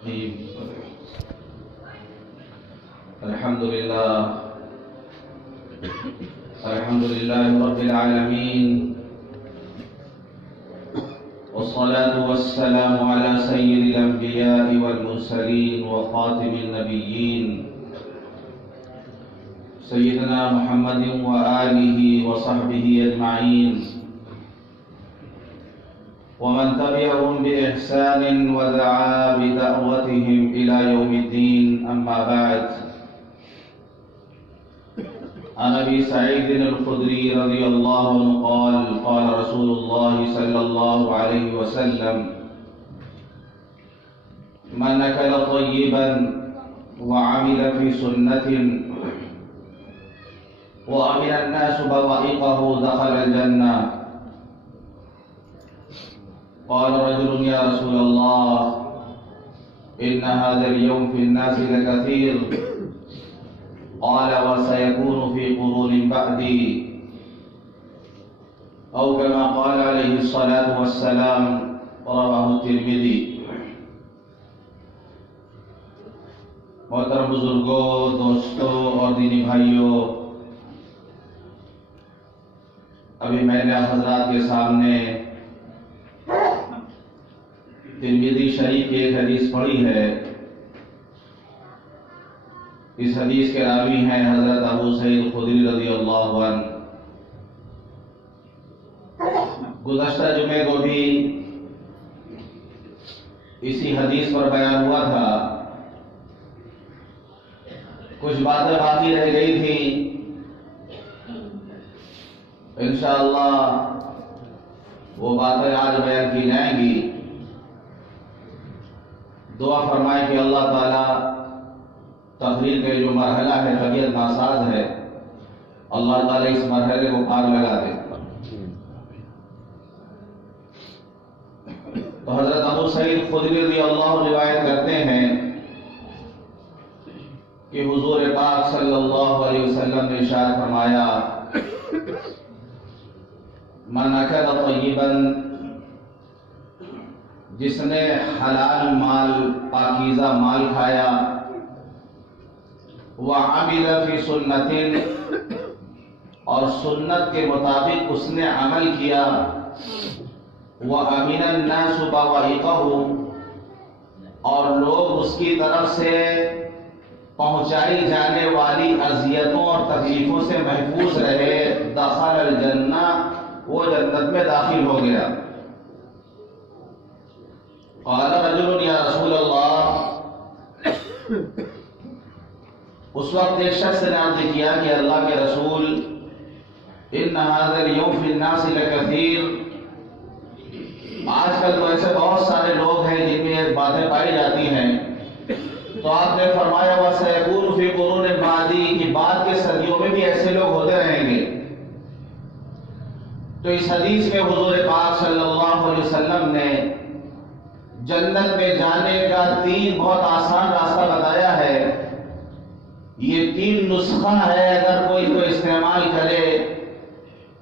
الحمد لله رب العالمين، والصلاة والسلام على سيد الأنبياء والمرسلين وخاتم النبيين سيدنا محمد وآله وصحبه أجمعين، ومن تبعهم بإحسان ودعا بدعوتهم إلى يوم الدين. أما بعد، عن أبي سعيد الخدري رضي الله عنه قال: قال رسول الله صلى الله عليه وسلم: من أكل طيبا وعمل في سنة وأمن الناس بوائقه دخل الجنة. قال رجل: يا رسول الله، إن هذا اليوم في الناس لكثير. قال: وسيكون في قرون بعدي، أو كما قال عليه الصلاة والسلام. رواه الترمذی. محترم بزرگوں، دوستوں اور دینی بھائیوں، ابھی میں نے حضرات کے سامنے ترمذی شریف کی ایک حدیث پڑھی ہے. اس حدیث کے راوی ہیں حضرت ابو سعید خدری رضی اللہ عنہ. گزشتہ جمعے کو بھی اسی حدیث پر بیان ہوا تھا. کچھ باتیں باقی رہ گئی تھیں، انشاءاللہ وہ باتیں آج بیان کی جائیں گی. دعا فرمائیں کہ اللہ تعالیٰ تقریر کا جو مرحلہ ہے طبیعت ناساز ہے، اللہ تعالیٰ اس مرحلے کو پار لگا دے. تو حضرت ابو سعید خدری رضی اللہ عنہ روایت کرتے ہیں کہ حضور پاک صلی اللہ علیہ وسلم نے ارشاد فرمایا: من اکل طیبا، جس نے حلال مال، پاکیزہ مال کھایا، وعمل فی سنت، اور سنت کے مطابق اس نے عمل کیا، وَأَمِنَ النَّاسُ بَوَائِقَهُ، اور لوگ اس کی طرف سے پہنچائی جانے والی اذیتوں اور تکلیفوں سے محفوظ رہے، دخل الجنہ، وہ جنت میں داخل ہو گیا. قال رجل: یا رسول اللہ، اس وقت ایک شخص نے عرض کیا کہ اللہ کے رسول، ان هذا اليوم في الناس لكثير، آج کل تو ایسے بہت سارے لوگ ہیں جن میں یہ باتیں پائی جاتی ہیں. تو آپ نے فرمایا: وَسَيَكُونُ فِي قُرُونٍ بَعْدِي، کہ بعد کے صدیوں میں بھی ایسے لوگ ہوتے رہیں گے. تو اس حدیث میں حضور پاک صلی اللہ علیہ وسلم نے جنت میں جانے کا 3 بہت آسان راستہ بتایا ہے. یہ 3 نسخہ ہے، اگر کوئی کو استعمال کرے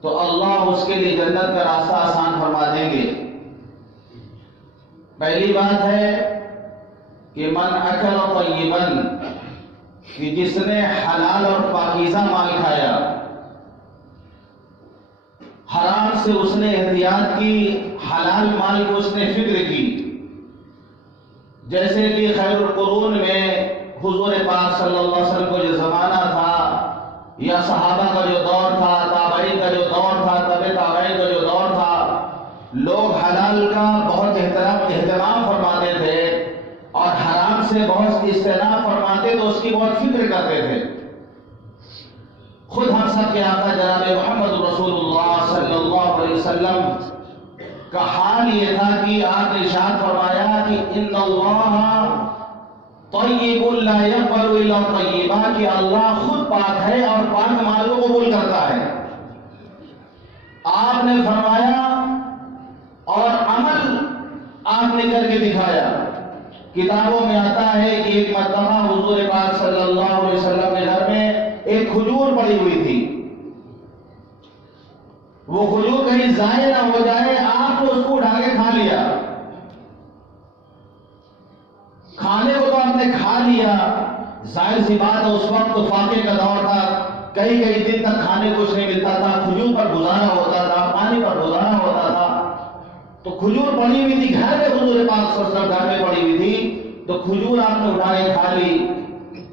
تو اللہ اس کے لیے جنت کا راستہ آسان فرما دیں گے. پہلی بات ہے کہ من اکل طیبا، کہ جس نے حلال اور پاکیزہ مال کھایا، حرام سے اس نے احتیاط کی، حلال مال کو اس نے فکر کی. جیسے کہ خیر القرون میں حضور پاک صلی اللہ علیہ وسلم کو جو زمانہ تھا، یا صحابہ کا جو دور تھا، تابعین کا جو دور تھا، تابعین کا جو دور تھا، لوگ حلال کا بہت اہتمام فرماتے تھے اور حرام سے بہت اجتناب فرماتے، تو اس کی بہت فکر کرتے تھے. خود ہم سب کے آقا جناب محمد رسول اللہ صلی اللہ علیہ وسلم کا حال یہ تھا کہ آپ نے ارشاد فرمایا کہ ان اللہ طیب لا یقبل الا طیبا، کہ اللہ خود پاک ہے اور پاک مال کو قبول کرتا ہے. آپ نے فرمایا اور عمل آپ نے کر کے دکھایا. کتابوں میں آتا ہے کہ ایک مرتبہ حضور پاک صلی اللہ علیہ وسلم کے گھر میں ایک کھجور پڑی ہوئی تھی. وہ کھجور کہیں ضائع نہ ہو جائے، آپ نے اس کو اٹھا کے کھا لیا. کھانے کو تو آپ نے کھا لیا، ظاہر سی بات ہے اس وقت تو فاقے کا دور تھا، کئی کئی دن تک کھانے کچھ نہیں ملتا تھا، کھجور پر گزارا ہوتا تھا، پانی پر گزارا ہوتا تھا. تو کھجور پڑی ہوئی تھی گھر میں، حضور پاک صلی اللہ علیہ وسلم گھر میں پڑی ہوئی تھی، تو کھجور آپ نے اٹھا کے کھا لی.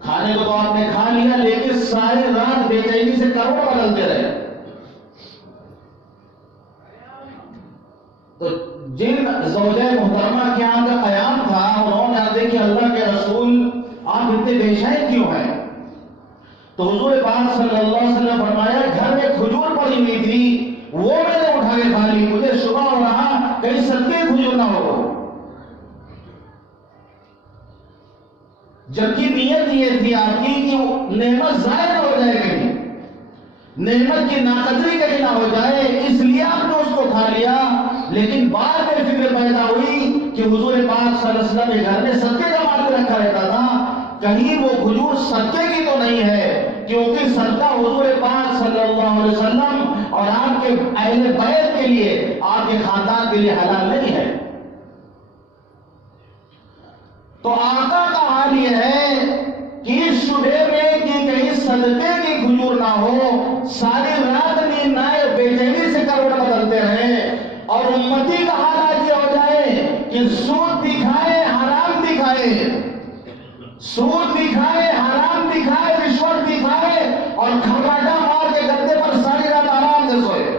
کھانے کو تو آپ نے کھا لیا، لیکن ساری رات بے چینی سے کروڑ بدلتے رہے. تو جن زوجہ محترمہ کے یہاں کا قیام تھا، انہوں نے عرض کہ اللہ کے رسول آپ اتنے بے چین کیوں ہیں؟ تو حضور پاک صلی اللہ علیہ وسلم فرمایا گھر میں کھجور پڑی ہوئی تھی، وہ میں نے اٹھا کے کھا لی، مجھے شبہ ہو رہا کہیں صدقے کھجور نہ ہو. جبکہ نیت یہ تھی آپ کی کہ نعمت ضائع نہ ہو جائے، کہیں نعمت کی ناقدری کہیں نہ ہو جائے، اس لیے آپ نے اس کو کھا لیا. لیکن بعد میں فکر پیدا ہوئی کہ حضور پاک صلی اللہ علیہ وسلم کے گھر میں صدقے کا مال رکھا رہتا تھا، کہیں وہ کھجور صدقے کی تو نہیں ہے، کیونکہ صدقہ حضور پاک صلی اللہ علیہ وسلم اور آپ کے اہل بیت کے لیے، آپ کے خاندان کے لیے حلال نہیں ہے. تو آقا کا حال یہ ہے کہ اس شبے میں کہ کہیں صدقے کی کھجور نہ ہو، ساری رات نیند نہ آئے، بے چینی سے کروڑ بدلتے رہے. اور امتی کا حال آج یہ ہو جائے کہ سود بھی کھائے، حرام بھی کھائے، سود بھی کھائے، حرام بھی کھائے، رشوت بھی کھائے، اور کھرواٹا مار کے گدے پر ساری رات آرام سے سوئے.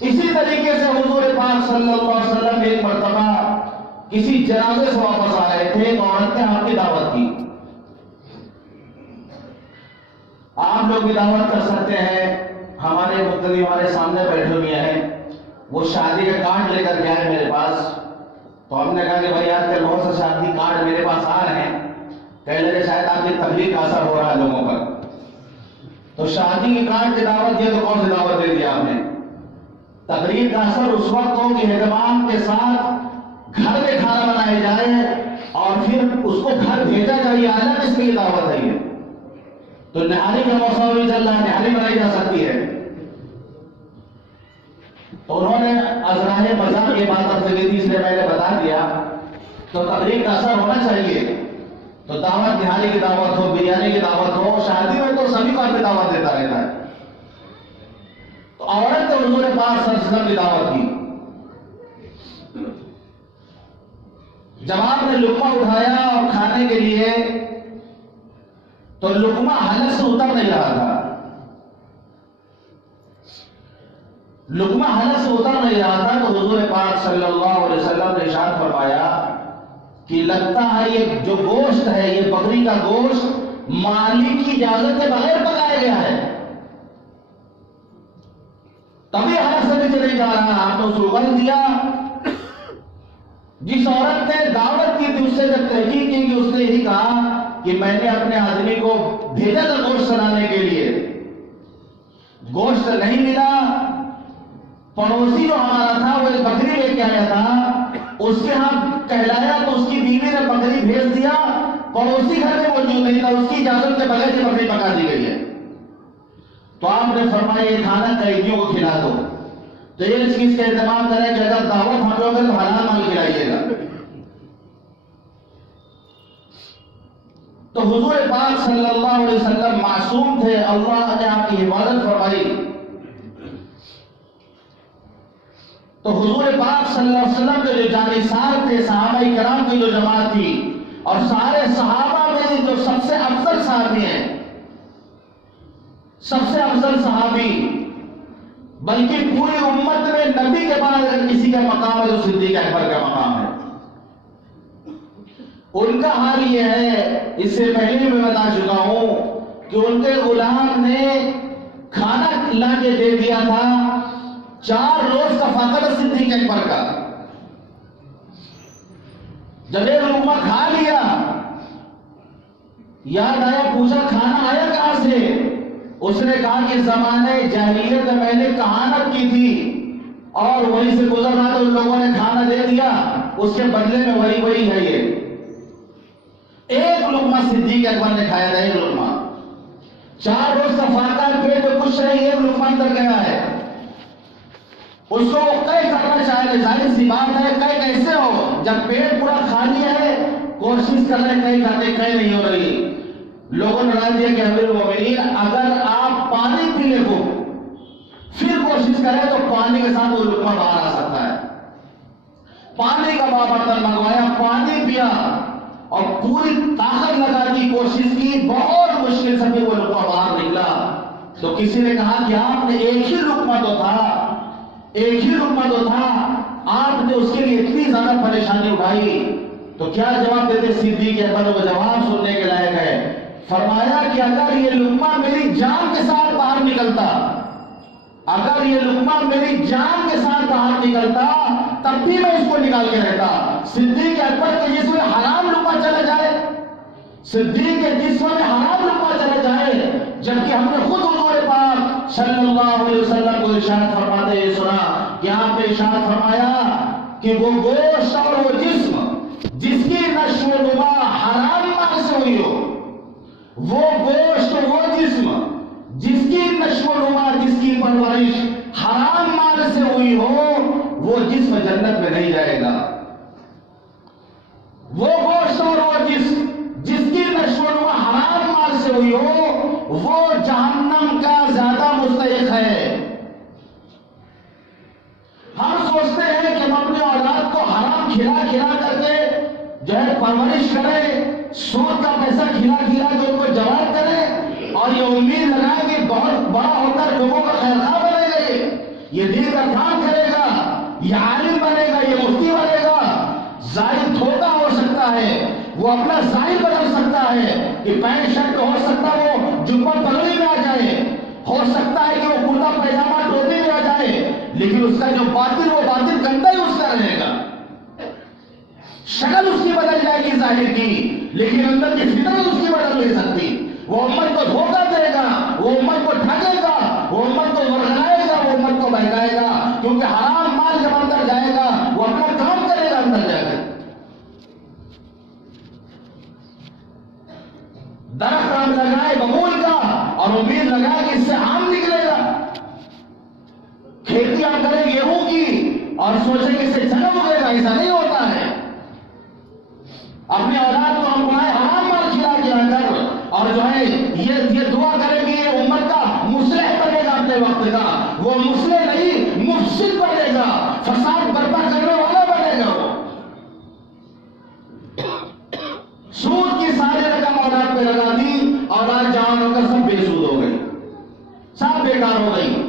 اسی طریقے سے حضور پاک صلی اللہ علیہ وسلم ایک مرتبہ کسی جنازے سے واپس آ رہے تھے، ایک عورت نے آپ کی دعوت کی. آپ لوگ بھی دعوت کر سکتے ہیں، ہمارے مختلف ہمارے سامنے بیٹھے ہوئے ہیں، وہ شادی کا کارڈ لے کر کے آئے میرے پاس. تو ہم نے کہا کہ بھائی آج کل بہت سے شادی کارڈ میرے پاس آ رہے ہیں، کہنے لگے شاید آپ کی تبلیغ کا اثر ہو رہا ہے لوگوں پر. تو شادی کے کارڈ کی دعوت دی تو کون سی دعوت دے دی آپ نے؟ تقریر کا اثر اس وقت ہو کہ اہتمام کے ساتھ گھر میں کھانا بنایا جائے اور پھر اس کو گھر بھیجا جائے، یہ الگ اس کی دعوت ہے. یہ تو نہاری کا موسم بھی چل رہا ہے، نہاری بنائی جا سکتی ہے. تو انہوں نے ازراہ مذہب یہ بات اب سے کی تھی، اس لیے میں نے بتا دیا. تو تقریر کا اثر ہونا چاہیے. تو دعوت نہاری کی دعوت ہو، بریانی کی دعوت ہو، شادی میں تو سبھی کو اپنی دعوت دیتا رہتا ہے. تو عورت نے حضور پاک صلی اللہ علیہ وسلم کی دعوت کی. جب آپ نے لقمہ اٹھایا اور کھانے کے لیے، تو لقمہ حلق سے اتر نہیں رہا تھا، لقمہ حلق سے اتر نہیں رہا تھا. تو حضور پاک صلی اللہ علیہ وسلم نے ارشاد فرمایا کہ لگتا ہے یہ جو گوشت ہے، یہ بکری کا گوشت مالک کی اجازت کے بغیر پکایا گیا ہے، تبھی حلق سے نیچے نہیں جا رہا. آپ نے اس کو غلط دیا. جس عورت نے دعوت کی تھی اس سے جب تحقیق کی کہ اس نے یہی کہا کہ میں نے اپنے آدمی کو بھیجا تھا گوشت سنانے کے لیے، گوشت نہیں ملا. پڑوسی جو ہمارا تھا وہ ایک بکری لے کے آیا تھا، اس کے ہاں کہلایا تو اس کی بیوی نے بکری بھیج دیا، پڑوسی گھر میں موجود نہیں تھا، اس کی اجازت کے بغیر یہ بکری پکا دی گئی ہے. تو آپ نے فرمایا یہ کھانا قیدیوں کو کھلا دو. تو یہ چیز کا اہتمام کریں کہ اگر دعوت ہم لوگ ہیں تو حلال مال کھلائیے گا. تو حضور پاک صلی اللہ علیہ وسلم معصوم تھے، اللہ نے آپ کی حفاظت فرمائی. تو حضور پاک صلی اللہ علیہ وسلم کے جو جانثار تھے، صحابہ کرام کی جو جماعت تھی، اور سارے صحابہ میں جو سب سے افضل صحابی ہیں، سب سے افضل صحابی، بلکہ پوری امت میں نبی کے بعد اگر کسی کا مقام ہے تو صدیق اکبر کا مقام ہے. ان کا حال یہ ہے، اس سے پہلے بھی میں بتا چکا ہوں کہ ان کے غلام نے کھانا لا کے دے دیا تھا، 4 روز کا فاقہ صدیق اکبر کا. جب ایک لقمہ کھا لیا، یاد آیا، پوچھا کھانا آیا کہاں سے؟ اس نے کہا کہ زمانے جاہلیت میں میں نے کہانت کی تھی اور وہیں سے گزر رہا تو ان لوگوں نے کھانا دے دیا، اس کے بدلے میں وہی ہے. یہ ایک لقمہ صدیق اکبر نے کھایا تھا، ایک لقمہ. 4 روز کا فاقہ، پیٹ میں کچھ نہیں، ایک لقمہ اندر گیا ہے. اس کو وہ قے کرنا چاہے، ظاہر سی بات ہے قے کیسے ہو جب پیٹ پورا خالی ہے، کوشش کر رہے قے کرنے، قے نہیں ہو رہی۔ لوگوں نے رائے دیا کہ امیر المومنین اگر آپ پانی پی لے کو پھر کوشش کریں تو پانی کے ساتھ وہ لقمہ باہر آ سکتا ہے۔ پانی کا برتن منگوایا، پانی پیا اور پوری طاقت لگا دی، کوشش کی، بہت مشکل سے بھی وہ لقمہ باہر نکلا۔ تو کسی نے کہا کہ آپ نے ایک ہی لقمہ تو تھا، ایک ہی لقمہ تو تھا، آپ نے اس کے لیے اتنی زیادہ پریشانی اٹھائی، تو کیا جواب دیتے صدیق اکبر؟ وہ جواب سننے کے لائق ہے۔ فرمایا کہ اگر یہ لقمہ میری جان کے ساتھ باہر نکلتا، اگر یہ لقمہ میری جان کے ساتھ باہر نکلتا تب بھی میں اس کو نکال کے رہتا۔ صدیق اکبر کے جسم میں حرام لقمہ چلا جائے، صدیق کے جسم میں حرام لقمہ چلا جائے، جبکہ ہم نے خود حضور پاک صلی اللہ علیہ وسلم کو ارشاد فرماتے یہ سنا کہ آپ نے ارشاد فرمایا کہ وہ گوشت اور وہ جسم جس کی نشو و نما حرام مال سے ہوئی ہو، وہ گوشت اور وہ جسم جس کی نشو و نما، جس کی پرورش حرام مال سے ہوئی ہو، وہ جسم جنت میں نہیں جائے گا۔ وہ گوشت اور وہ جسم جس کی نشو و نما حرام مال سے ہوئی ہو، وہ جہنم کا زیادہ مستحق ہے۔ ہم سوچتے ہیں کہ ہم اپنی اولاد کو حرام کھلا کھلا کر کے جو ہے پرورش کریں، سود کا پیسہ کھلا کھلا کے ان کو جواب کریں اور یہ امید لگائیں کہ بہت بڑا ہو کر لوگوں کا خیرخواہ بنے گا، یہ دین کا کام کرے گا، یہ عالم بنے گا، یہ مفتی بنے گا۔ ظاہر دھوکہ ہو سکتا ہے، وہ اپنا ظاہر بدل سکتا ہے کہ پینٹ شرٹ ہو سکتا ہے وہ جبہ پگڑی میں آ جائے، ہو سکتا ہے کہ وہ کرتا پیجامہ ٹوپی میں آ جائے، لیکن اس کا جو باطن وہ باطن گندا ہی اس کا رہے گا۔ شکل اس کی بدل جائے گی ظاہر کی، لیکن اندر کی فطرت اس کی بدل نہیں سکتی۔ وہ امت کو دھوکہ دے گا، وہ امت کو ٹھگے گا، وہ امت کو ورگلائے گا، وہ امت کو بہکائے گا، کیونکہ حرام مال جب اندر جائے گا وہ اپنا کام کرے گا اندر جا کر۔ درخت ہم لگائے ببول کا اور امید لگائے کہ اس سے آم نکلے گا، کھیتی ہم کریں گیہوں کی اور سوچیں کہ اس سے جنم اگے گا، ایسا نہیں ہوتا ہے۔ اپنے اولاد کو ہم بنائے حرام مال کھلا کے اندر اور جو ہے یہ دعا کریں گے یہ امت کا مصلح بنے گا، اپنے وقت کا وہ مصلح نہیں مفسد بنے گا، فساد برپا کرنے والا بنے گا۔ وہ سود کی ساری رقم اولاد پہ لگا دی، اولاد جوان ہو کر سب بے سود ہو گئی، سب بیکار ہو گئی۔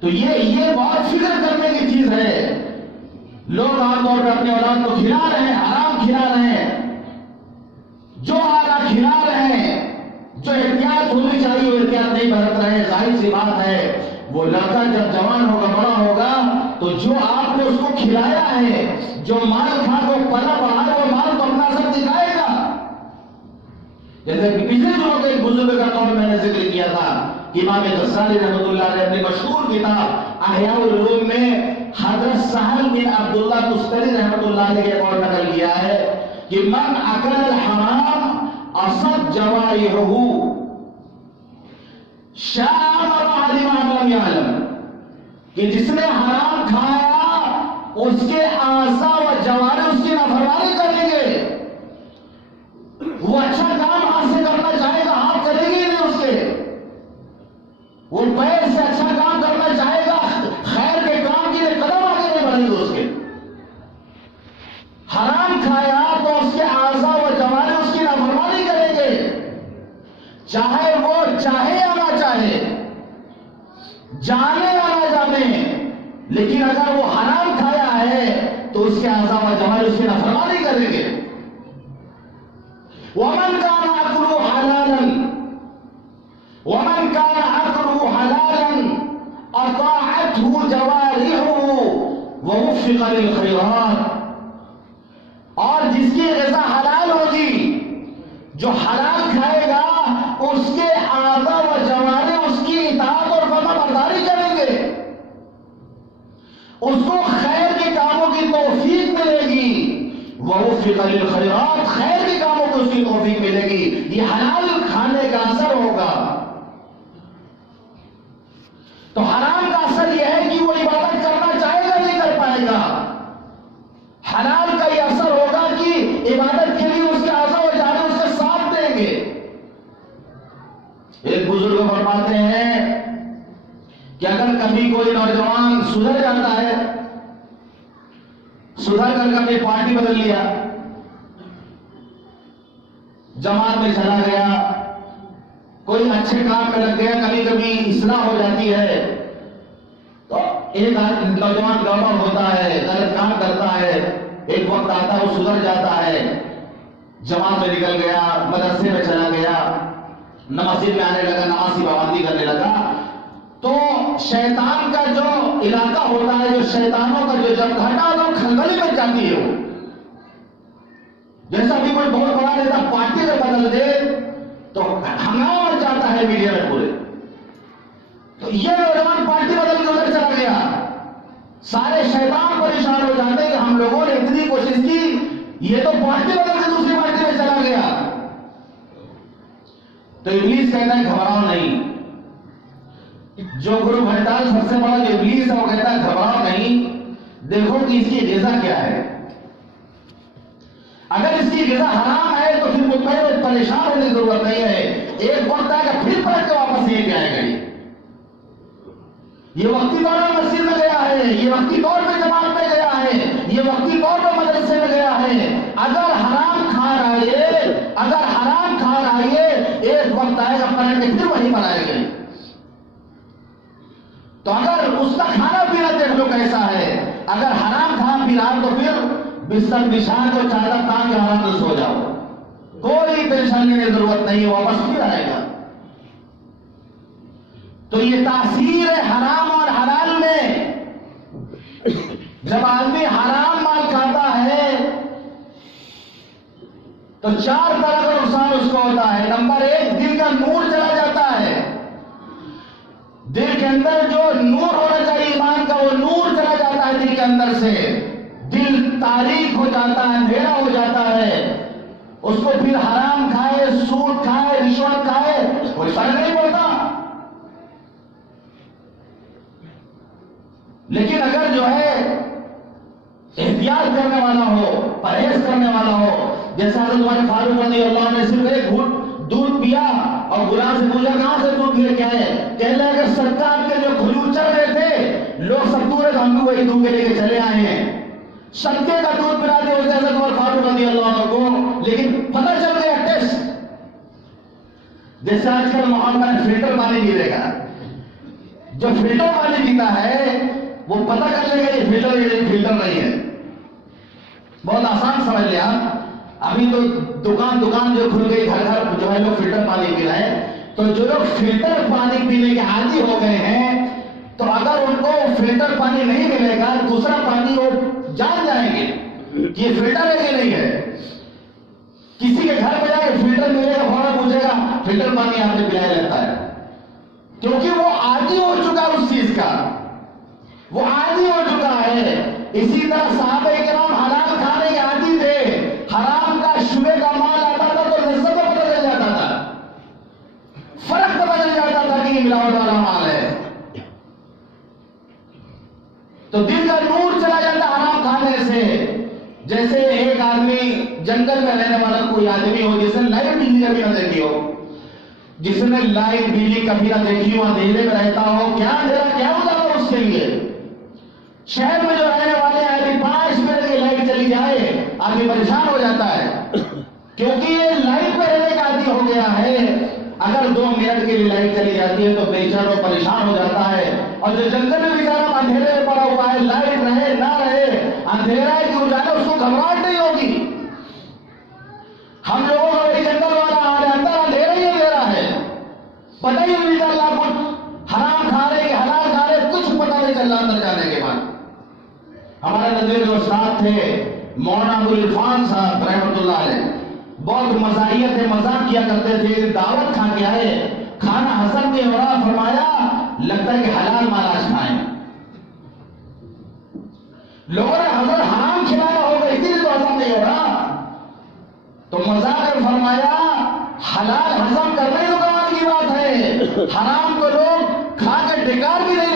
تو یہ بہت فکر کرنے کی چیز ہے۔ لوگ عام طور پہ اپنے اولاد کو کھلا رہے ہیں، حرام کھلا رہے ہیں، جو آگا کھلا رہے ہیں، جو احتیاط ہونی چاہیے وہ احتیاط نہیں برت رہے ہیں۔ ظاہر سی بات ہے وہ لڑکا جب جوان ہوگا، بڑا ہوگا، تو جو آپ نے اس کو کھلایا ہے، جو مال کھا کو پلا بڑھا ہے، وہ مال کو اپنا اثر دکھائے گا۔ جیسے کہ پچھلے دنوں کے ایک بزرگ کا قول میں نے ذکر کیا تھا کہ امام غزالی رحمۃ اللہ علیہ اپنی مشہور کتاب احیاء العلوم میں حضرت سہل بن عبداللہ تستری رحمۃ اللہ علیہ کے قول نقل کیا ہے کہ من اکل الحرام اصب جوارحہ شام وعلم ما لم يعلم، کہ جس نے حرام کھایا اس کے اعضاء و جوارح اس کی نافرمانی کریں گے۔ وہ اچھا کام ہاتھ سے کرنا چاہے گا، ہاتھ کرے گی نہیں اس کے، وہ پیر سے اچھا کام کرنا چاہے گا، خیر کے کام کے لیے قدم آگے نہیں بڑھیں گے اس کے۔ حرام کھایا تو اس کے اعضاء و جوارح اس کی نافرمانی کریں گے، چاہے وہ چاہے یا نہ چاہے، جانے یا نہ جانے، لیکن اگر وہ حرام کھایا ہے تو اس کے اعضاء و جوارح اس کی نافرمانی کریں گے۔ ومن كان عقله حلالا ومن كان عقله حلالا اطاعته جوارحه ووفق للخيرات، اور جس کی غذا حلال ہوگی، جو حلال کھائے گا اس کے اعضاء و جوارح اس کی اطاعت اور فرما برداری کریں گے، اس کو خیر کے کاموں کی توفیق ملے گی۔ ووفق للخيرات، خیر کے کاموں کو اس کی توفیق ملے گی، یہ حلال کھانے کا اثر ہوگا۔ تو حرام کا اثر یہ ہے کہ وہ عبادت کرنا چاہے گا نہیں کر پائے گا. حلال کا یہ اثر ہوگا کہ عبادت کے لیے اس کے اعضاء و جوارح اس کے ساتھ دیں گے. ایک بزرگ فرماتے ہیں کہ اگر کبھی کوئی نوجوان سدھر جاتا ہے، سدھر کر کبھی پارٹی بدل لیا، جماعت میں چلا گیا، کوئی اچھے کام میں لگ گیا، کبھی کبھی اصلاح ہو جاتی ہے، تو ایک نوجوان گڑبڑ ہوتا ہے، غلط کام کرتا ہے، ایک وقت آتا ہے وہ سدھر جاتا ہے، جماعت میں نکل گیا، مدرسے میں چلا گیا، مسجد میں آنے لگا، نماز کی پابندی کرنے لگا، تو شیطان کا جو علاقہ ہوتا ہے، جو شیطانوں کا جو جب گھٹا تو کھلبلی میں جاتی ہے. وہ جیسا بھی کوئی بہت بڑا نیتا پارٹی میں بدل دے تو ہنگامہ مچ جاتا ہے میڈیا میں پورے. تو یہ نوجوان پارٹی بدل کے ادھر چلا گیا، سارے شیطان پریشان ہو جاتے ہیں کہ ہم لوگوں نے اتنی کوشش کی، یہ تو پارٹی بدل کے دوسری پارٹی میں چلا گیا. تو ابلیس کہتا ہے گھبراؤ نہیں. جو گروپ ہڑتال سب سے بڑا جو ابلیس ہے وہ کہتا ہے گھبراؤ نہیں، دیکھو کہ اس کی غذا کیا ہے. اگر اس کی غذا حرام ہے تو پھر مطمئن پریشان ہونے کی ضرورت نہیں ہے. ایک وقت آئے گا پھر پلٹ کے واپس یہ آئے گا. یہ وقتی طور پر مسجد میں گیا ہے، یہ وقتی طور پہ جماعت میں گیا ہے، یہ وقتی طور پر مدرسے میں گیا ہے. اگر حرام کھا رہا ہے، اگر حرام کھا رہا ہے، ایک وقت آئے گا پلٹ کے پھر وہیں پر آئے گا. تو اگر اس کا کھانا پینا دیکھ لو کیسا ہے، اگر حرام کھا پی رہا تو پھر بستر بچھا کو چادر تان کے آرام سے سو جاؤ، کوئی ٹینشن لینے کی ضرورت نہیں، واپس پھر آئے گا. تو یہ تاثیر ہے حرام اور حلال میں. جب آدمی حرام مال کھاتا ہے تو 4 طرح کا نقصان اس کو ہوتا ہے. نمبر 1، دل کا نور چلا جاتا ہے. دل کے اندر جو نور ہونا چاہیے ایمان کا، وہ نور چلا جاتا ہے دل کے اندر سے. دل تاریک ہو جاتا ہے، اندھیرا ہو جاتا ہے. اس کو پھر حرام کھائے، سود کھائے، رشوت کھائے، کوئی فرق نہیں پڑتا. لیکن اگر جو ہے احتیاط کرنے والا ہو، پرہیز کرنے والا ہو، جیسا حضرت عمر فاروق رضی اللہ عنہ نے صرف ایک گھونٹ دودھ پیا اور غلام سے پوچھا کہاں سے دودھ لے کے آئے، کہنے لگا کہ سرکار کے جو کھجور چل رہے تھے لوگ سب دورے تو ہم بھی وہی دودھ لے کے چلے آئے ہیں. صدقے کا دودھ پلاتے ہوئے حضرت عمر فاروق رضی اللہ عنہ کو، لیکن پتہ چل گیا ٹیسٹ. جیسے آج کل ماحول میں فلٹر پانی پیے گا، جو فلٹر پانی پیتا ہے وہ پتہ کر لے گا یہ فلٹر نہیں ہے. بہت آسان سمجھ لیا. ابھی تو دکان جو کھل گئی، گھر گھر جو ہے لوگ فلٹر پانی پی رہے ہیں. تو جو لوگ فلٹر پانی پینے کے عادی ہو گئے ہیں، تو اگر ان کو فلٹر پانی نہیں ملے گا، دوسرا پانی وہ جان جائیں گے کہ یہ فلٹر ہے کہ نہیں ہے. کسی کے گھر پہ جا کے فلٹر ملے گا، فوراً پوچھے گا فلٹر پانی آپ نے پلایا رہتا ہے، کیونکہ وہ عادی ہو چکا اس چیز کا، وہ عادی ہو چکا ہے. اسی طرح صحابہ کرام حلال کھانے کے عادی تھے. حرام کا شبے کا مال آتا تھا تو لذت پتہ چل جاتا تھا، فرق پتہ چل جاتا تھا کہ یہ ملاوٹ والا مال ہے. تو دل کا نور چلا جاتا حرام کھانے سے. جیسے ایک آدمی جنگل میں رہنے والا کوئی آدمی ہو جس نے لائٹ بجلی کبھی نہ دیکھی ہو، جس نے لائٹ بجلی کبھی نہ دیکھی ہو، اندھیرے میں رہتا ہو، کیا اندھیرا کیا ہو جاتا اس کے لیے. شہر میں جو رہنے والے آدمی 5 منٹ کی لائٹ چلی جائے آدمی پریشان ہو جاتا ہے، کیونکہ یہ لائٹ پہ رہنے کا عادی ہو گیا ہے. اگر 2 منٹ کے لیے لائٹ چلی جاتی ہے تو بے چین اور پریشان ہو جاتا ہے. اور جو جنگل میں بیچارہ اندھیرے میں پڑا ہوا ہے، لائٹ رہے نہ رہے، اندھیرا ہے کہ اجالا، اس کو گھبراہٹ نہیں ہوگی. ہم لوگوں کا وہی جنگل والا حال ہے، اندر اندھیرا ہی اندھیرا ہے، پتہ ہی نہیں چل رہا کچھ حرام کھا رہے کہ حلال کھا رہے، کچھ پتہ نہیں چل رہا اندر جانے کے بعد. ہمارے نظر جو استاد تھے مولانا ابوالعرفان صاحب رحمۃ اللہ علیہ، بہت مزاحیت ہے، مذاق کیا کرتے تھے. دعوت کھا کے آئے، کھانا ہضم نہیں ہو رہا، فرمایا لگتا ہے کہ حلال مال آج کھائیں. لوگوں نے حضرت حرام کھلایا ہوگا اسی لیے تو ہضم نہیں ہو رہا. تو مذاق میں فرمایا حلال ہضم کرنے تو کمال کی بات ہے، حرام کو لوگ کھا کے ڈکار بھی نہیں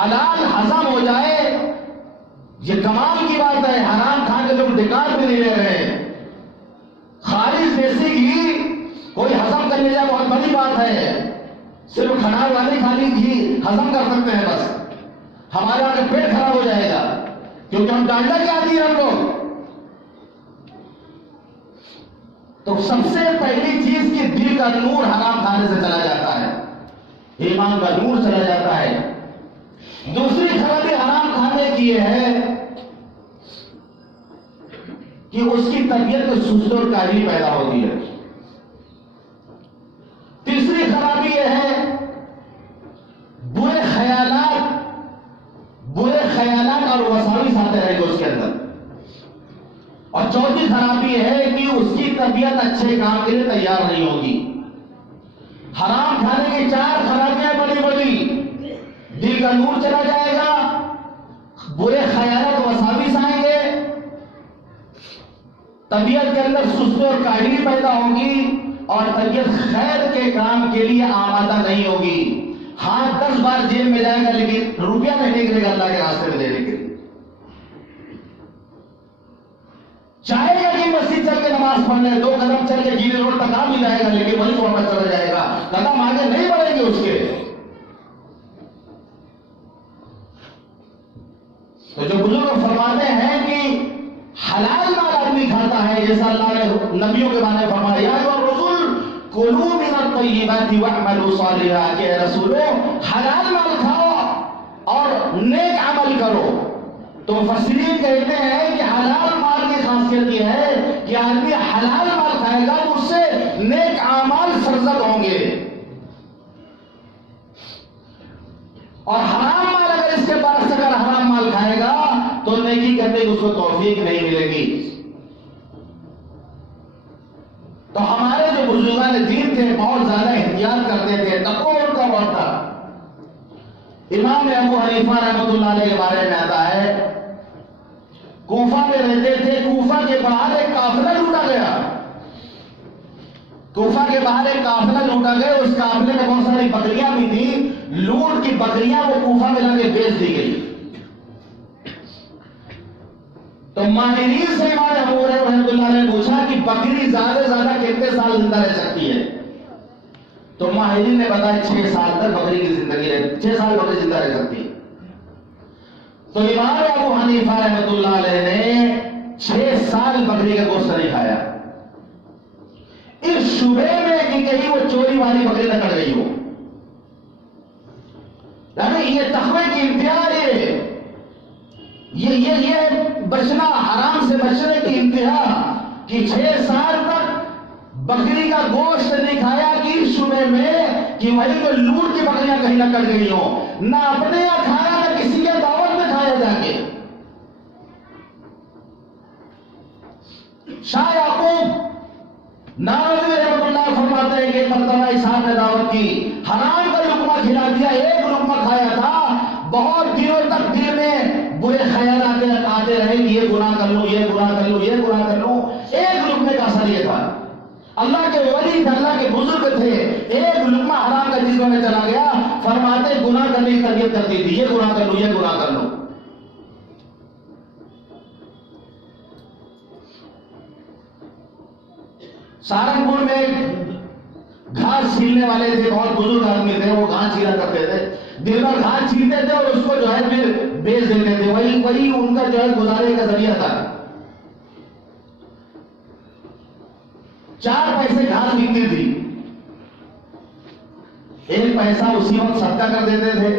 حلال ہضم ہو جائے یہ کمال کی بات ہے. حرام کھا کے لوگ ڈکار بھی نہیں لے رہے ہیں. خالص دیسی گھی کوئی ہضم کرنے جائے بہت بڑی بات ہے. صرف کھنار والے خالی گھی ہضم کر سکتے ہیں بس. ہمارا آگے پیٹ خراب ہو جائے گا کیونکہ ہم ڈالڈا کے عادی ہیں ہم لوگ. تو سب سے پہلی چیز کہ دل کا نور حرام کھانے سے چلا جاتا ہے, ایمان کا نور چلا جاتا ہے. دوسری خرابی حرام کھانے کی یہ ہے کہ اس کی طبیعت میں سستی اور کاہلی پیدا ہوتی ہے. تیسری خرابی یہ ہے برے خیالات اور وساوس آتے رہیں گے اس کے اندر. اور چوتھی خرابی یہ ہے کہ اس کی طبیعت اچھے کام کے لیے تیار نہیں ہوگی. حرام کھانے کی 4 خرابیاں بڑی بڑی. دل کا نور چلا جائے گا, برے خیالات وساوس آئیں گے, طبیعت کے اندر سستی اور کاہلی پیدا ہوگی, اور طبیعت خیر کے کام کے لیے آمادہ نہیں ہوگی. ہاں 10 بار جیب میں جائے گا لیکن روپیہ نہیں نکلے گا اللہ کے راستے میں دینے کے لیے. چاہے گا کہ مسجد چل کے نماز پڑھ لے, 2 قدم چل کے گیلے روڈ تک آ بھی جائے گا لیکن وہیں واپس چلا جائے گا, قدم آگے نہیں بڑھیں گے اس کے. تو جو بزرگ فرماتے ہیں کہ حلال مال آدمی کھاتا ہے, جیسا اللہ نے نبیوں کے بارے میں فرمایا یا ایھا الرسل کلوا من الطیبات واعملوا صالحا, کہ رسولو حلال مال کھاؤ اور نیک عمل کرو. تو مفسرین کہتے ہیں کہ حلال مال کی خاصیت یہ ہے کہ آدمی حلال مال کھائے گا تو اس سے نیک اعمال سرزد ہوں گے, اور حرام مال اگر اس کے پاس اگر حرام مال کھائے گا تو نیکی کرنے کی اس کو توفیق نہیں ملے گی. تو ہمارے جو بزرگان دین تھے بہت زیادہ احتیاط کرتے تھے, تقوی ان کا بہت تھا. امام ابو حنیفہ رحمۃ اللہ علیہ کے بارے میں آتا ہے کوفہ میں رہتے تھے, کوفہ کے باہر ایک قافلہ لوٹا گیا. کوفہ کے باہر ایک قافلہ لوٹا گیا, اس قافلے میں بہت ساری بکریاں بھی تھیں. لوٹ کی بکریاں وہ کوفہ میں لا کے بیچ دی گئی. تو ماہرین سے امام ابو ہریرہ رحمۃ اللہ نے پوچھا کہ بکری زیادہ سے زیادہ کتنے سال زندہ رہ سکتی ہے؟ تو ماہرین نے بتایا 6 سال تک بکری کی زندگی رہے, 6 سال بکری زندہ رہ سکتی ہے. تو امام ابو حنیفہ رحمۃ اللہ علیہ نے 6 سال بکری کا گوشت نہیں کھایا, اس شبے میں کہ کہیں وہ چوری والی بکری نہ کٹ گئی ہو. یعنی یہ تقوی کی انتہا ہے, یہ بچنا, حرام سے بچنے کی انتہا کہ 6 سال تک بکری کا گوشت نہیں کھایا کہ اس شبے میں کہ وہی کو لوٹ کی بکریاں کہیں نہ کٹ گئی ہو. نہ اپنے یہاں کھایا نہ کسی کے دعوت میں کھایا جا کے. شاہ یعقوب نانوی رحمۃ اللہ فرماتے ہیں کہ ایک مرتبہ صاحب نے دعوت کی, حرام کا لقمہ کھلا دیا, ایک لقمہ کھایا تھا, بہت دنوں تک دل میں برے خیالات آتے رہے کہ یہ گناہ کر لوں, یہ گناہ کر لوں, یہ گناہ کر لوں. ایک لقمے کا اثر یہ تھا, اللہ کے ولی تھے, اللہ کے بزرگ تھے, ایک لقمہ حرام کا جسم میں چلا گیا, فرماتے گناہ کرنے کی تربیت کرتی تھی, یہ گناہ کر لوں, یہ گناہ کر لوں. سہارنپور میں گھاس چھیلنے والے تھے, بہت بزرگ آدمی تھے, وہ گھاس چھیلا کرتے تھے, دن بھر گھاس چھیلتے تھے اور اس کو جو ہے پھر بیچ دیتے تھے. وہی ان کا جو ہے گزارے کا ذریعہ تھا. 4 پیسے گھاس بکتی تھی, 1 پیسہ اسی وقت صدقہ کر دیتے تھے,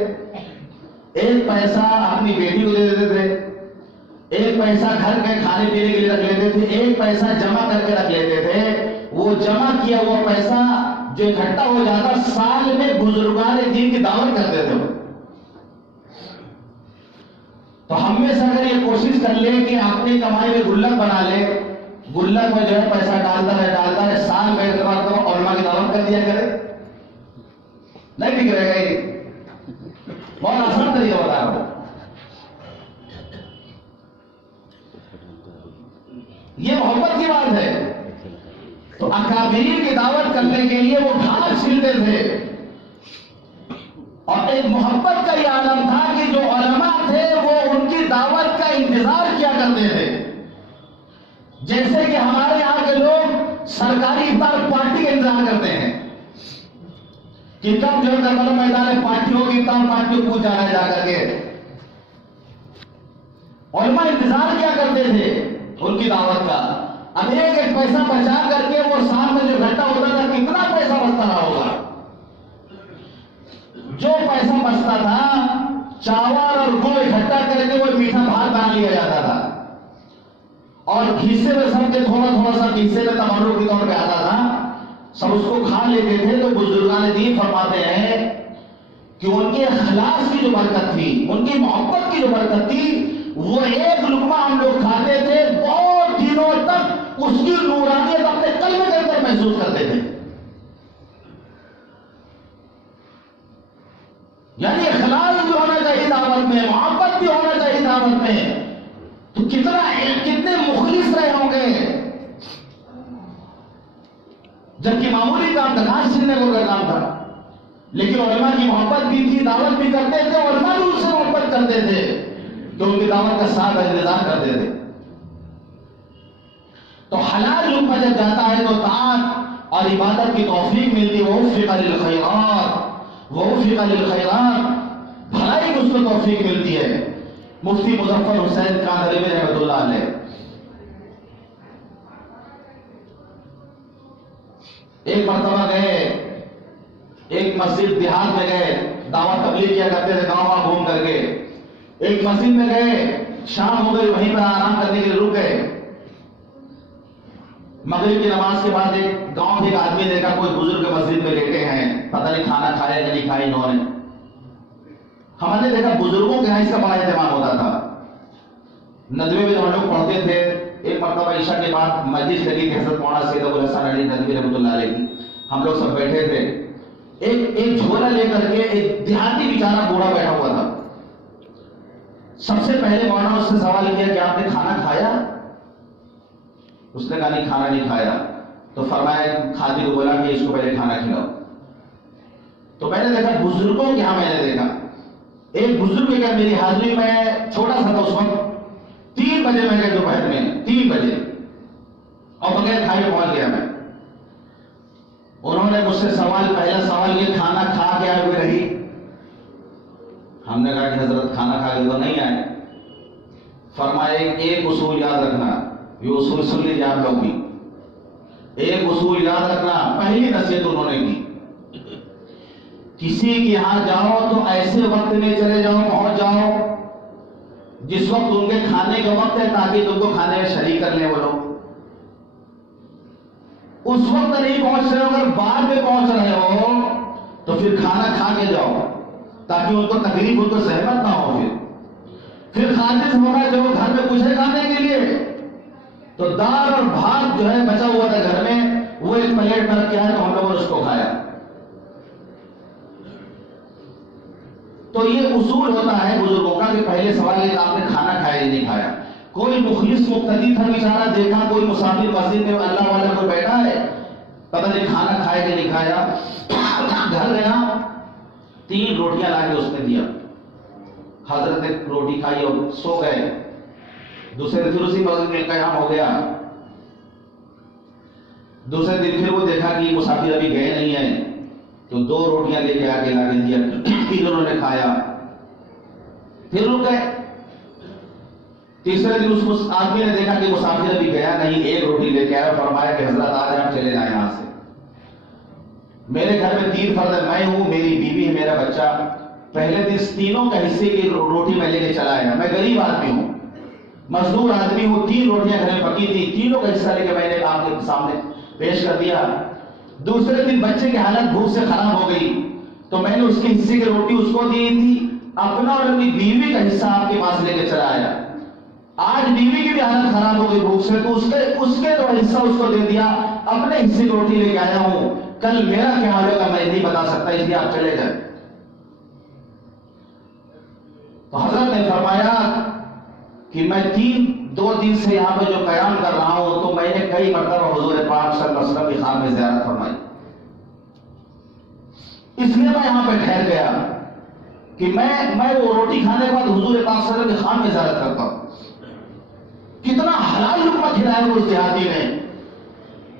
1 پیسہ اپنی بیٹی کو دے دیتے تھے, 1 پیسہ گھر کے کھانے پینے کے لیے رکھ لیتے تھے, 1 پیسہ جمع کر کے رکھ لیتے تھے. وہ جمع کیا وہ پیسہ جو اکٹھا ہو جاتا سال میں بزرگان دین کی دعوت کرتے تھے. تو ہم میں سے اگر یہ کوشش کر لے کہ اپنی کمائی میں گلک بنا لے, گلک میں جو ہے پیسہ ڈالتا ہے, سال میں ایک بار تو علماء کی دعوت کر دیا کرے, نہیں بگڑے گا. یہ بہت آسان طریقہ بتا رہا ہوں. یہ محبت کی بات ہے. تو اکابرین کی دعوت کرنے کے لیے وہ گھاس چھیلتے تھے اور ایک محبت کا یہ عالم تھا کہ جو علماء تھے وہ ان کی دعوت کا انتظار کیا کرتے تھے، جیسے کہ ہمارے یہاں کے لوگ سرکاری افطار پارٹی کا انتظار کرتے ہیں کہ کب جو ہے کربلا میدان میں پارٹی ہوگی، افطار پارٹی کو جانا جا کر کے۔ علماء انتظار کیا کرتے تھے ان کی دعوت کا۔ اب ایک ایک پیسہ بچا کر کے وہ شام میں جو گھٹا ہوتا تھا، کتنا پیسہ بچتا رہا ہوگا۔ جو پیسہ بچتا تھا چاول اور گڑ اکٹھا کر کے وہ میٹھا بھات ڈال لیا جاتا تھا، اور حصے میں سب کے تھوڑا تھوڑا سا حصے میں تبرک کے طور پہ آتا تھا، سب اس کو کھا لیتے تھے۔ تو بزرگان دین فرماتے ہیں کہ ان کے اخلاص کی جو برکت تھی، ان کی محبت کی جو برکت تھی، وہ ایک لقمہ ہم لوگ کھاتے تھے، بہت دنوں تک اس کی نورانیت اپنے قلب کے اندر محسوس کرتے تھے۔ یعنی اخلاص بھی ہونا چاہیے دعوت میں، محبت بھی ہونا چاہیے دعوت میں، تو کتنے مخلص رہے ہوں گے۔ جبکہ معمولی کام تھا، گھاس چھیلنے کا کام تھا، لیکن علماء کی محبت بھی تھی، دعوت بھی کرتے تھے، علماء بھی ان سے محبت کرتے تھے تو ان کی دعوت کا ساتھ انتظار کرتے تھے۔ تو حلال لقمہ جب جاتا ہے تو طاعت اور عبادت کی توفیق ملتی ہے، ووفق للخیرات، بھلائی کو اس کو توفیق ملتی ہے۔ مفتی مظفر حسین کاندھلوی رحمۃ اللہ علیہ ایک مرتبہ گئے، ایک مسجد دیہات میں گئے، دعوت تبلیغ کیا کرتے تھے گاؤں گاؤں گھوم کر کے۔ ایک مسجد میں گئے، شام ہو گئی، وہیں پر آرام کرنے کے لیے رک گئے۔ مغرب کی نماز کے بعد ایک گاؤں کے ایک آدمی دیکھا کوئی بزرگ مسجد میں لیٹے ہیں، پتہ نہیں کھانا کھایا کہ نہیں کھایا انہوں نے۔ ہم نے دیکھا بزرگوں کے یہاں اس کا بڑا اہتمام ہوتا تھا۔ ندوے میں جب ہم لوگ پڑھتے تھے، ایک مرتبہ عشاء کے بعد مسجد لگی تھی حضرت مولانا سید ابو الحسن علی ندوی رحمۃ اللہ علیہ کی، ہم لوگ سب بیٹھے تھے۔ ایک جھولا لے کر کے ایک دیہاتی بیچارہ بوڑھا بیٹھا ہوا تھا۔ سب سے پہلے مولانا اس سے سوال کیا کہ آپ نے کھانا کھایا؟ اس نے کہا نہیں، کھانا نہیں کھایا۔ تو فرمایا خادم کو بولا کہ اس کو پہلے کھانا کھلاؤ۔ تو میں نے دیکھا بزرگوں کے ہاں، میں نے دیکھا ایک بزرگ کیا میری حاضری میں چھوٹا سا تھا اس وقت، 3 بجے میں گئے دوپہر میں، 3 بجے، اور بغیر کھائے پہنچ گیا میں۔ انہوں نے مجھ سے پہلا سوال یہ کھانا کھا کے آئے ہوئے رہی؟ ہم نے کہا کہ حضرت کھانا کھا کے تو نہیں آئے۔ فرمایا ایک اصول یاد رکھنا، یہ اصول سن لیجیے آپ لوگ بھی، ایک اصول یاد رکھنا، پہلی نصیحت انہوں نے کی، کسی کے یہاں جاؤ تو ایسے وقت میں چلے جاؤ، پہنچ جاؤ جس وقت ان کے کھانے کا وقت ہے، تاکہ تم کو کھانے میں شریک کر لیں وہ لوگ۔ اس وقت نہیں پہنچ رہے ہو، اگر بعد میں پہنچ رہے ہو تو پھر کھانا کھا کے جاؤ، تاکہ ان کو تکلیف، ان کو زحمت نہ ہو۔ پھر خالص ہوگا جو گھر میں کچھ ہے کھانے کے لیے، تو دال اور بھات جو ہے بچا ہوا تھا گھر میں، وہ ایک پلیٹ میں رکھ کے آئے تو ہم لوگوں نے اس کو کھایا۔ تو یہ اصول ہوتا ہے بزرگوں کا کہ پہلے سوال یہ آپ نے کھانا کھایا یا نہیں کھایا۔ کوئی مخلص مقتدی تھا بیچارہ، دیکھا کوئی مسافر مسجد میں اللہ والا کوئی بیٹھا ہے، پتہ نہیں کھانا کھایا کہ نہیں کھایا، گھر گیا، 3 روٹیاں لا کے اس نے دیا، حضرت نے روٹی کھائی اور سو گئے۔ دوسرے دن پھر اسی مسجد میں قیام ہو گیا، دوسرے دن پھر وہ دیکھا کہ مسافر ابھی گئے نہیں ہیں، تو 2 روٹیاں لے کے آگے لا کے دیا، پھر انہوں نے کھایا، پھر رک گئے۔ تیسرے دن اس آدمی نے دیکھا کہ مسافر ابھی گیا نہیں، 1 روٹی لے کے آیا، فرمایا کہ حضرت آج آپ چلے جائیں یہاں سے، میرے گھر میں 3 فرد ہے، میں ہوں، میری بیوی ہے، میرا بچہ۔ پہلے دن تینوں کا حصے کی روٹی میں لے کے چلا آیا، میں غریب آدمی ہوں، مزدور آدمی ہوں، 3 روٹیاں گھر میں پکی تھی، تینوں کا حصہ لے کے میں نے آپ کے سامنے پیش کر دیا۔ دوسرے دن بچے کی حالت بھوک سے خراب ہو گئی، تو میں نے اس کے حصے کی روٹی اس کو دی تھی، اپنا اور اپنی بیوی کا حصہ آپ کے پاس لے کے چلا آیا۔ آج بیوی کی بھی حالت خراب ہو گئی بھوک سے، تو اس کے جو حصہ اس کو دے دیا، اپنے حصے کی روٹی لے کے آیا ہوں، کل میرا کیا حال ہوگا میں نہیں بتا سکتا، اس لیے آپ چلے جائیں۔ تو حضرت نے فرمایا کہ میں 2 دن سے یہاں پہ جو قیام کر رہا ہوں، تو میں نے کئی مرتبہ حضور پاک صلی اللہ علیہ وسلم کی خان میں زیارت فرمائی، اس لیے میں یہاں پہ ٹھہر گیا۔ کہ میں وہ روٹی کھانے کے بعد حضور پاک صلی اللہ علیہ وسلم کے خان میں زیارت کرتا ہوں. کتنا حلال لقمہ کھلایا وہ اس دیہاتی نے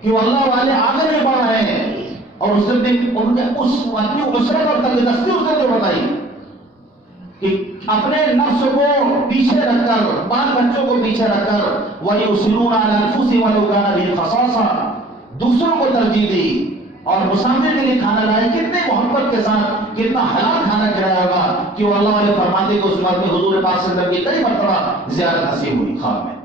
کہ وہ اللہ والے آگے نہیں بڑھ رہے ہیں. اور اس دن ان کے اپنی عسرت اور تنگدستی اس نے جو بتائی کہ اپنے نفس کو پیچھے رکھ کر، بال بچوں کو پیچھے رکھ کر، وَيُؤْثِرُونَ عَلَى أَنفُسِهِمْ وَلَوْ كَانَ بِهِمْ خَصَاصَةٌ، دوسروں کو ترجیح دی اور مسافر کے لیے کھانا لائے. کتنے محبت کے ساتھ، کتنا حلال کھانا کھلایا ہوگا کہ وہ اللہ والے فرماتے کہ اس وقت میں حضور پاک صلی اللہ علیہ وسلم کی کئی مرتبہ زیارت نصیب ہوئی خواب میں.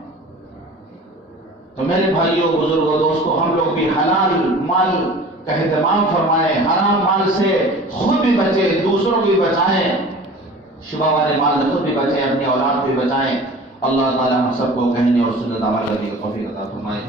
تو میرے بھائیوں، بزرگوں، دوستوں، ہم لوگ بھی حلال مال کا اہتمام فرمائیں، حرام مال سے خود بھی بچیں، دوسروں کو بھی بچائیں، شبہ والے مال سے خود بھی بچیں، اپنی اولاد کو بھی بچائیں. اللہ تعالی ہم سب کو کہنے اور سنت عمل کرنے کی توفیق عطا فرمائے.